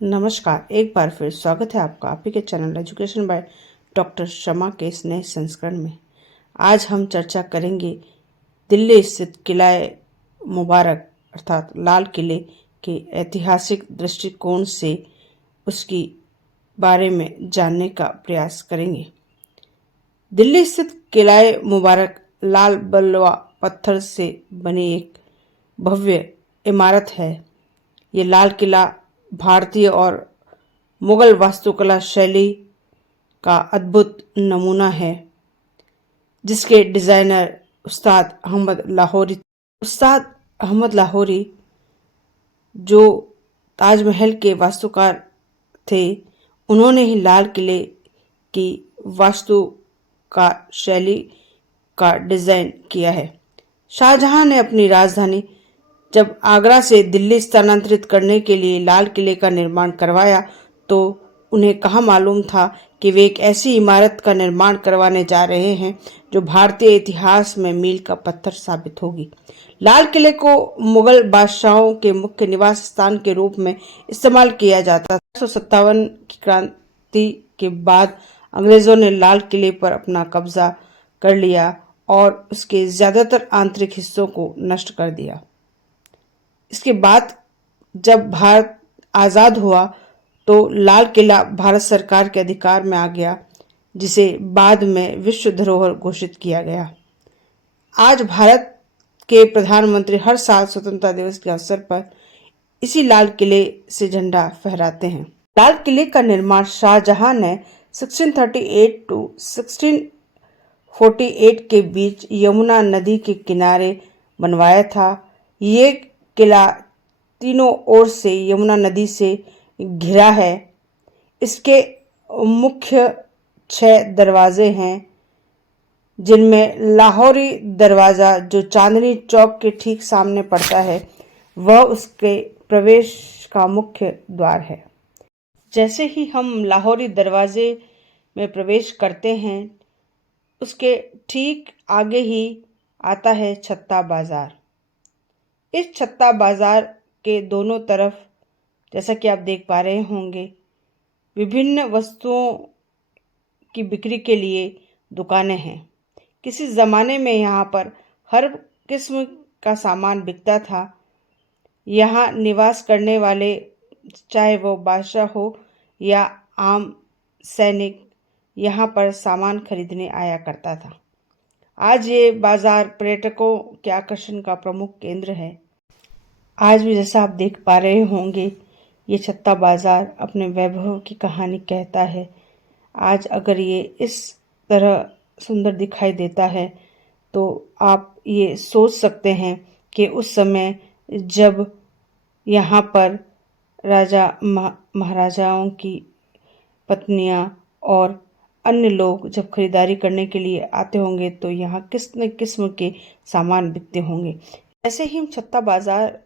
नमस्कार, एक बार फिर स्वागत है आपका आप ही के चैनल एजुकेशन बाय डॉक्टर शमा के इस नए संस्करण में। आज हम चर्चा करेंगे दिल्ली स्थित किला मुबारक अर्थात लाल किले के ऐतिहासिक दृष्टिकोण से उसकी बारे में जानने का प्रयास करेंगे। दिल्ली स्थित किला मुबारक लाल बलुआ पत्थर से बनी एक भव्य इमारत है। ये लाल किला भारतीय और मुगल वास्तुकला शैली का अद्भुत नमूना है, जिसके डिज़ाइनर उस्ताद अहमद लाहौरी जो ताजमहल के वास्तुकार थे, उन्होंने ही लाल किले की वास्तु का शैली का डिज़ाइन किया है। शाहजहां ने अपनी राजधानी जब आगरा से दिल्ली स्थानांतरित करने के लिए लाल किले का निर्माण करवाया तो उन्हें कहाँ मालूम था कि वे एक ऐसी इमारत का निर्माण करवाने जा रहे हैं जो भारतीय इतिहास में मील का पत्थर साबित होगी। लाल किले को मुगल बादशाहों के मुख्य निवास स्थान के रूप में इस्तेमाल किया जाता था। 1757 की क्रांति के बाद अंग्रेजों ने लाल किले पर अपना कब्जा कर लिया और उसके ज्यादातर आंतरिक हिस्सों को नष्ट कर दिया। इसके बाद जब भारत आज़ाद हुआ तो लाल किला भारत सरकार के अधिकार में आ गया, जिसे बाद में विश्व धरोहर घोषित किया गया। आज भारत के प्रधानमंत्री हर साल स्वतंत्रता दिवस के अवसर पर इसी लाल किले से झंडा फहराते हैं। लाल किले का निर्माण शाहजहां ने 1638 टू 1648 के बीच यमुना नदी के किनारे बनवाया था। ये किला तीनों ओर से यमुना नदी से घिरा है। इसके मुख्य 6 दरवाजे हैं, जिनमें लाहौरी दरवाज़ा जो चांदनी चौक के ठीक सामने पड़ता है, वह उसके प्रवेश का मुख्य द्वार है। जैसे ही हम लाहौरी दरवाजे में प्रवेश करते हैं, उसके ठीक आगे ही आता है छत्ता बाजार। इस छत्ता बाजार के दोनों तरफ, जैसा कि आप देख पा रहे होंगे, विभिन्न वस्तुओं की बिक्री के लिए दुकानें हैं। किसी ज़माने में यहाँ पर हर किस्म का सामान बिकता था। यहाँ निवास करने वाले, चाहे वो बादशाह हो या आम सैनिक, यहाँ पर सामान खरीदने आया करता था। आज ये बाजार पर्यटकों के आकर्षण का प्रमुख केंद्र है। आज भी जैसा आप देख पा रहे होंगे, ये छत्ता बाजार अपने वैभव की कहानी कहता है। आज अगर ये इस तरह सुंदर दिखाई देता है तो आप ये सोच सकते हैं कि उस समय जब यहाँ पर राजा महाराजाओं की पत्नियाँ और अन्य लोग जब खरीदारी करने के लिए आते होंगे तो यहाँ किस न किस्म के सामान बिकते होंगे। ऐसे ही हम छत्ता बाजार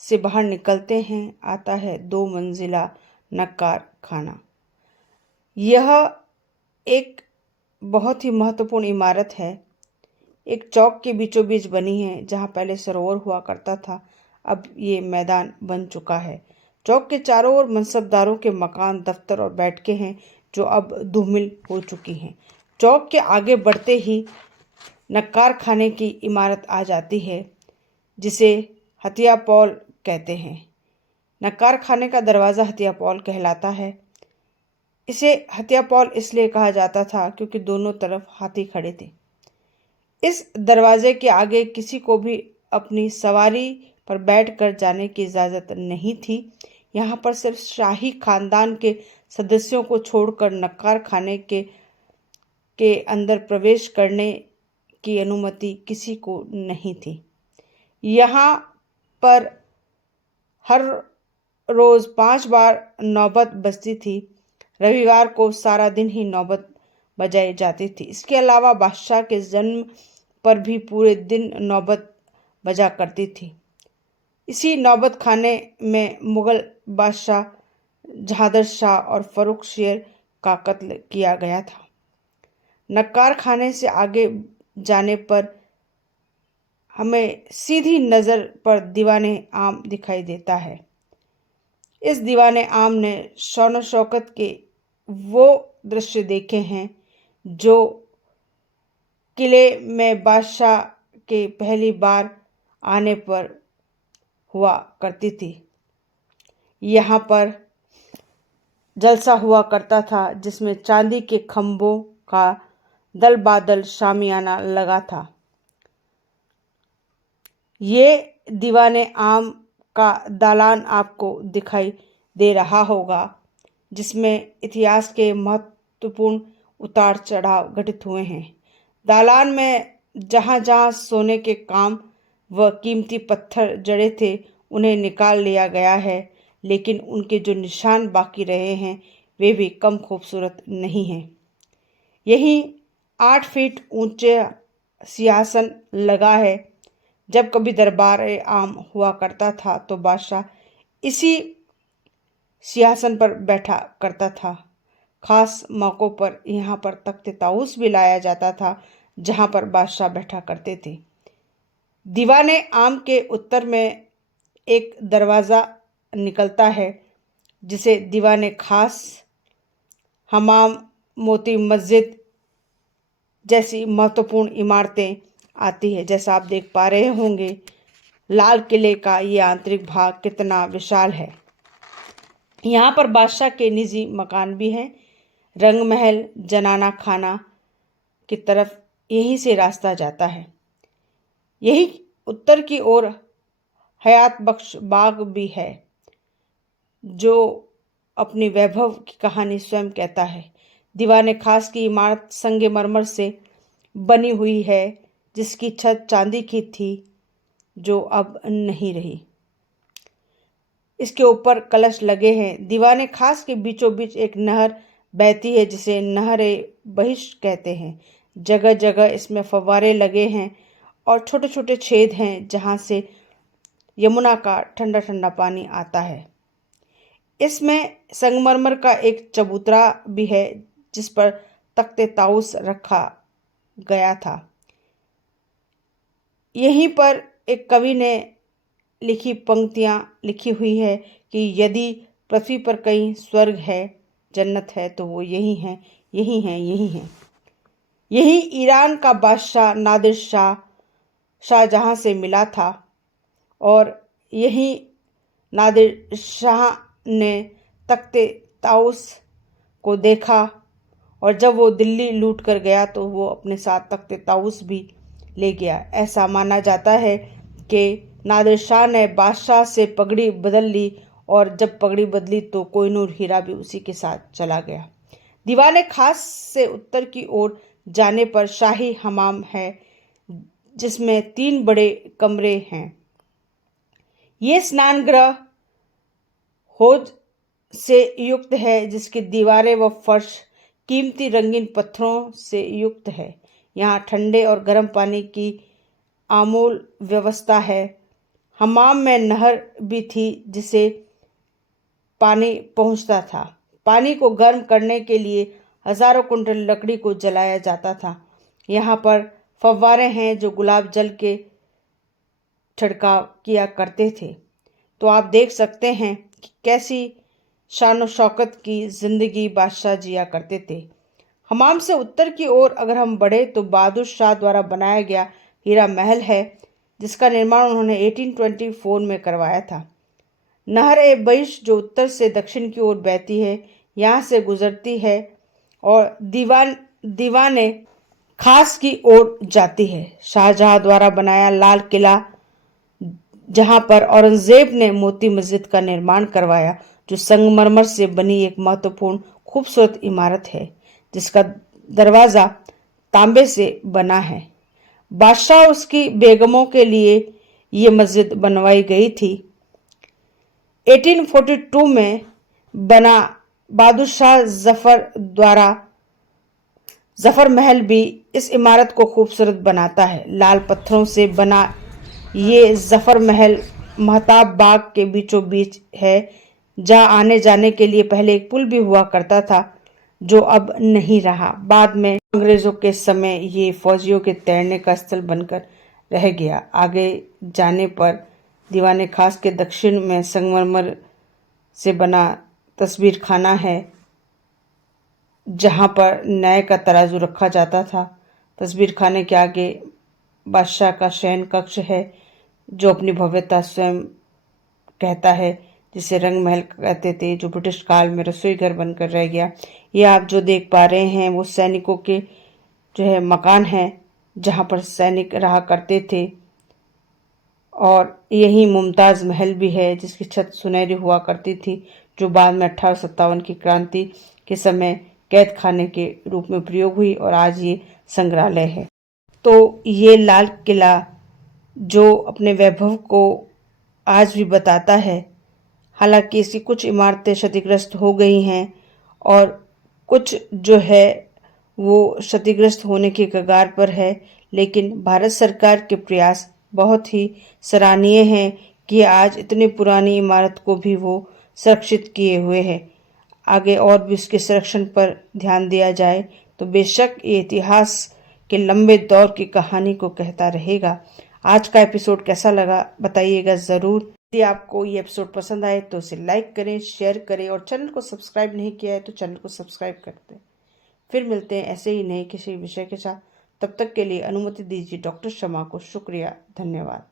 से बाहर निकलते हैं, आता है 2 मंजिला नक्कार खाना। यह एक बहुत ही महत्वपूर्ण इमारत है। एक चौक के बीचों बीच बनी है, जहाँ पहले सरोवर हुआ करता था, अब ये मैदान बन चुका है। चौक के चारों ओर मनसबदारों के मकान, दफ्तर और बैठकें हैं, जो अब धूमिल हो चुकी हैं। चौक के आगे बढ़ते ही नक्कार खाने की इमारत आ जाती है, जिसे हथिया पौल कहते हैं। नक्कार खाने का दरवाज़ा हथिया पौल कहलाता है। इसे हथिया पौल इसलिए कहा जाता था क्योंकि दोनों तरफ हाथी खड़े थे। इस दरवाजे के आगे किसी को भी अपनी सवारी पर बैठकर जाने की इजाज़त नहीं थी। यहाँ पर सिर्फ शाही खानदान के सदस्यों को छोड़कर नक्कार खाने के अंदर प्रवेश करने की अनुमति किसी को नहीं थी। यहाँ पर हर रोज़ 5 बार नौबत बजती थी। रविवार को सारा दिन ही नौबत बजाई जाती थी। इसके अलावा बादशाह के जन्म पर भी पूरे दिन नौबत बजा करती थी। इसी नौबत खाने में मुगल बादशाह जहादर शाह और फर्रुख शेर का कत्ल किया गया था। नक्कार खाने से आगे जाने पर हमें सीधी नज़र पर दीवाने आम दिखाई देता है। इस दीवाने आम ने शान शौकत के वो दृश्य देखे हैं जो किले में बादशाह के पहली बार आने पर हुआ करती थी। यहाँ पर जलसा हुआ करता था जिसमें चांदी के खंभों का दल बादल शामियाना लगा था। ये दीवाने आम का दालान आपको दिखाई दे रहा होगा जिसमें इतिहास के महत्वपूर्ण उतार चढ़ाव घटित हुए हैं। दालान में जहाँ जहाँ सोने के काम व कीमती पत्थर जड़े थे उन्हें निकाल लिया गया है, लेकिन उनके जो निशान बाकी रहे हैं वे भी कम खूबसूरत नहीं हैं। यही 8 फीट ऊंचे सिंहासन लगा है। जब कभी दरबार आम हुआ करता था तो बादशाह इसी सिंहासन पर बैठा करता था। खास मौक़ों पर यहाँ पर तख्त ताऊस भी लाया जाता था जहाँ पर बादशाह बैठा करते थे। दीवाने आम के उत्तर में एक दरवाज़ा निकलता है जिसे दीवाने खास, हमाम, मोती मस्जिद जैसी महत्वपूर्ण इमारतें आती है। जैसा आप देख पा रहे होंगे लाल किले का ये आंतरिक भाग कितना विशाल है। यहाँ पर बादशाह के निजी मकान भी हैं। रंग महल, जनाना खाना की तरफ यहीं से रास्ता जाता है। यही उत्तर की ओर हयात बख्श बाग भी है जो अपनी वैभव की कहानी स्वयं कहता है। दीवाने खास की इमारत संगमरमर से बनी हुई है जिसकी छत चांदी की थी जो अब नहीं रही। इसके ऊपर कलश लगे हैं। दीवाने खास के बीचों बीच एक नहर बहती है जिसे नहरे बहिश कहते हैं। जगह जगह इसमें फव्वारे लगे हैं और छोटे छोटे छेद हैं जहाँ से यमुना का ठंडा ठंडा पानी आता है। इसमें संगमरमर का एक चबूतरा भी है जिस पर तख्ते ताऊस रखा गया था। यहीं पर एक कवि ने लिखी पंक्तियाँ लिखी हुई है कि यदि पृथ्वी पर कहीं स्वर्ग है, जन्नत है तो वो यही है, यही है, यही है। यही ईरान का बादशाह नादिर शाह शाहजहाँ से मिला था और यही नादिर शाह ने तख्ते ताऊस को देखा और जब वो दिल्ली लूट कर गया तो वो अपने साथ तख्ते ताऊस भी ले गया। ऐसा माना जाता है कि नादिर शाह ने बादशाह से पगड़ी बदल ली और जब पगड़ी बदली तो कोहिनूर हीरा भी उसी के साथ चला गया। दीवाने खास से उत्तर की ओर जाने पर शाही हमाम है जिसमें 3 बड़े कमरे हैं। ये स्नान गृह हौज से युक्त है जिसकी दीवारें व फर्श कीमती रंगीन पत्थरों से युक्त है। यहाँ ठंडे और गर्म पानी की आमूल व्यवस्था है। हमाम में नहर भी थी जिसे पानी पहुँचता था। पानी को गर्म करने के लिए हजारों कुंटल लकड़ी को जलाया जाता था। यहाँ पर फव्वारे हैं जो गुलाब जल के छिड़काव किया करते थे। तो आप देख सकते हैं कि कैसी शान शौकत की जिंदगी बादशाह जिया करते थे। हमाम से उत्तर की ओर अगर हम बढ़े तो बहादुर शाह द्वारा बनाया गया हीरा महल है जिसका निर्माण उन्होंने 1824 में करवाया था। नहर ए बहिश जो उत्तर से दक्षिण की ओर बहती है यहाँ से गुजरती है और दीवाने खास की ओर जाती है। शाहजहां द्वारा बनाया लाल किला जहां पर औरंगजेब ने मोती मस्जिद का निर्माण करवाया जो संगमरमर से बनी एक महत्वपूर्ण खूबसूरत इमारत है जिसका दरवाज़ा तांबे से बना है। बादशाह उसकी बेगमों के लिए ये मस्जिद बनवाई गई थी। 1842 में बना बहादुर शाह जफर महल भी इस इमारत को खूबसूरत बनाता है। लाल पत्थरों से बना ये जफर महल महताब बाग के बीचों बीच है जहाँ आने जाने के लिए पहले एक पुल भी हुआ करता था जो अब नहीं रहा। बाद में अंग्रेजों के समय ये फौजियों के तैरने का स्थल बनकर रह गया। आगे जाने पर दीवाने खास के दक्षिण में संगमरमर से बना तस्वीर खाना है, जहाँ पर न्याय का तराजू रखा जाता था। तस्वीर खाने के आगे बादशाह का शयन कक्ष है, जो अपनी भव्यता स्वयं कहता है, जिसे रंग महल कहते थे, जो ब्रिटिश काल में रसोई घर बनकर रह गया। ये आप जो देख पा रहे हैं वो सैनिकों के जो है मकान है, जहाँ पर सैनिक रहा करते थे। और यही मुमताज़ महल भी है, जिसकी छत सुनहरी हुआ करती थी, जो बाद में 1857 की क्रांति के समय कैद खाने के रूप में प्रयोग हुई और आज ये संग्रहालय है। तो ये लाल किला जो अपने वैभव को आज भी बताता है। हालांकि इसकी कुछ इमारतें क्षतिग्रस्त हो गई हैं और कुछ जो है वो क्षतिग्रस्त होने के कगार पर है, लेकिन भारत सरकार के प्रयास बहुत ही सराहनीय हैं कि आज इतनी पुरानी इमारत को भी वो सुरक्षित किए हुए है। आगे और भी उसके संरक्षण पर ध्यान दिया जाए तो बेशक ये इतिहास के लंबे दौर की कहानी को कहता रहेगा। आज का एपिसोड कैसा लगा बताइएगा ज़रूर। यदि आपको ये एपिसोड पसंद आए तो इसे लाइक करें, शेयर करें और चैनल को सब्सक्राइब नहीं किया है तो चैनल को सब्सक्राइब कर दें। फिर मिलते हैं ऐसे ही नए किसी विषय के साथ। तब तक के लिए अनुमति दीजिए डॉक्टर शमा को। शुक्रिया, धन्यवाद।